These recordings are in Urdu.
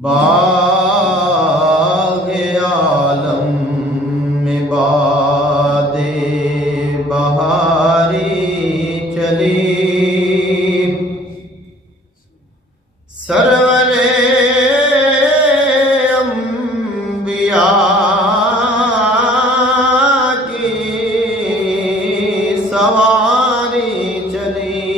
باغ عالم میں باد بہاری چلی، سرور انبیاء کی سواری چلی،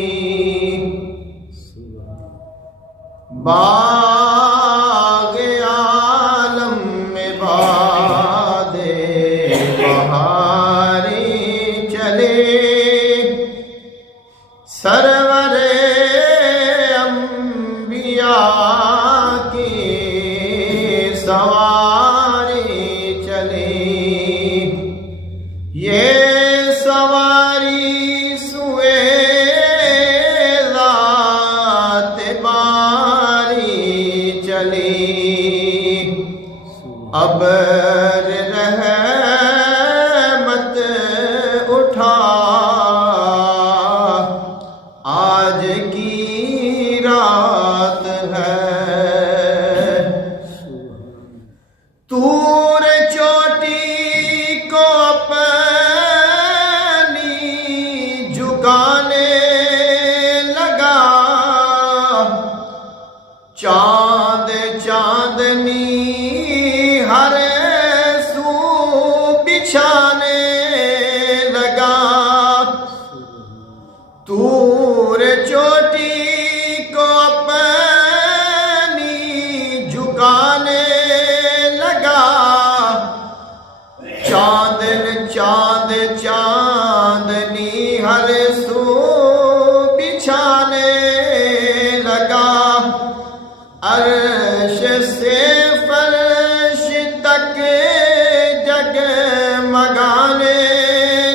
باغ عالم میں باد بہاری چلی، سرور انبیاء کی سواری چلی، یہ سواری سوئے ذات باری چلی، ابر رحمت اٹھا آج کی رات ہے، طور چوٹی کو اپنی جھکانے لگا، چاند چاندنی ہر سو بچھانے لگا، طور چوٹی کو اپنی جھکانے لگا، چاندنی ہر سو بچھانے لگا، عرش سے فرش تک جگمگانے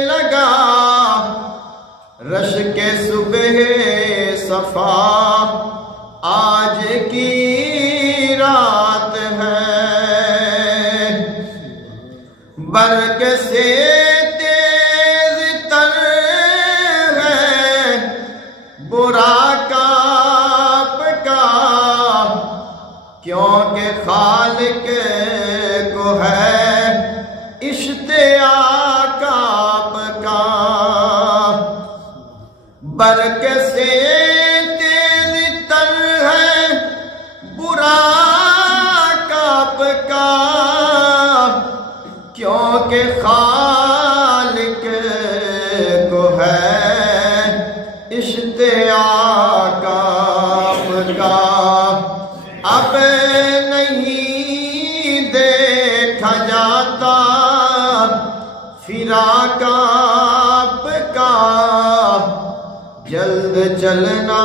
لگا، رش کے صبح صفا آج کی رات ہے، برق سے تیز تر ہے براق آپ کا، کیونکہ خالق کو ہے اشتیاق آپ کا، برق سے تیز تر ہے براق آپ کا، کیونکہ خالق کو ہے اشتیاق آپ کا، اب نہیں دیکھا جاتا فراق آپ کا، جلد چلنا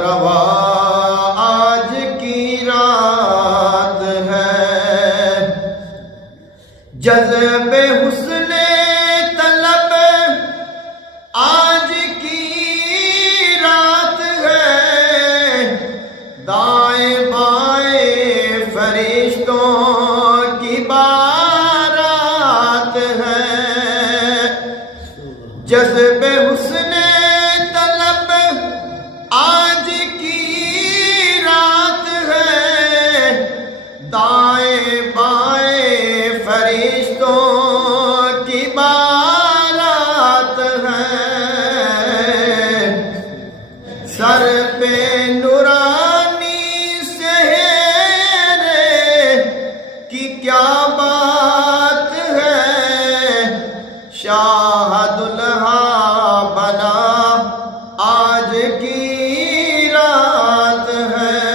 روا آج کی رات ہے، جذب حسن طلب آج کی رات ہے، دائیں بائیں فرشتوں کی بارات ہے، جذب حسن طلب آج کی رات ہے، دائیں بائیں فرشتوں کی بارات ہے، سر پہ نورانی سہرے کی کیا بات ہے، شاہ دلہا بنا آج کی رات ہے،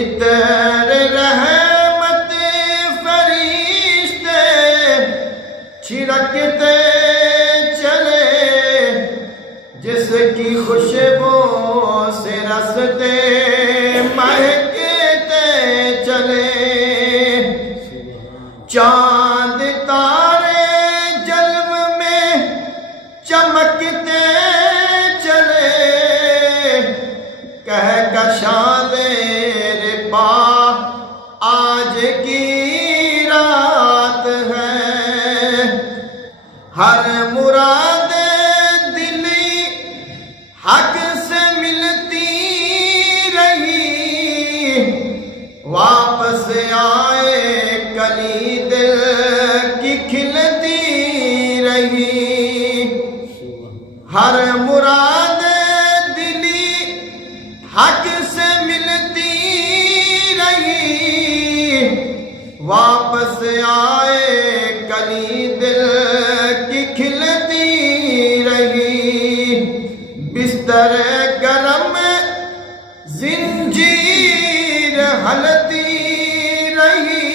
عطر رحمت فرشتے چھڑکتے چلے، جس کی خوشبو سے رستے مہکتے چلے، چاند تارے جلو میں چمکتے چلے، کہکشاں زیر پا آج کی رات ہے، ہر مراد حق سے ملتی رہی، واپس آئے کلی دل کی کھلتی رہی، بستر گرم زنجیر ہلتی رہی،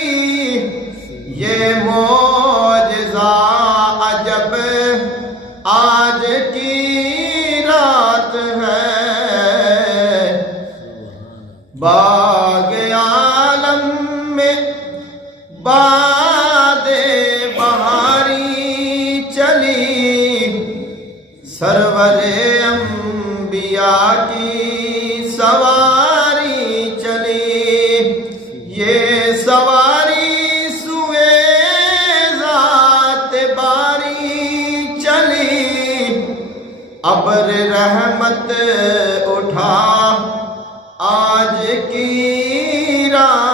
یہ معجزہ عجب آج کی رات ہے، باغ عالم میں باد بہاری چلی، سرور انبیاء کی سواری چلی، یہ سواری سوئے ذات باری چلی، ابر رحمت اٹھا آج کی رات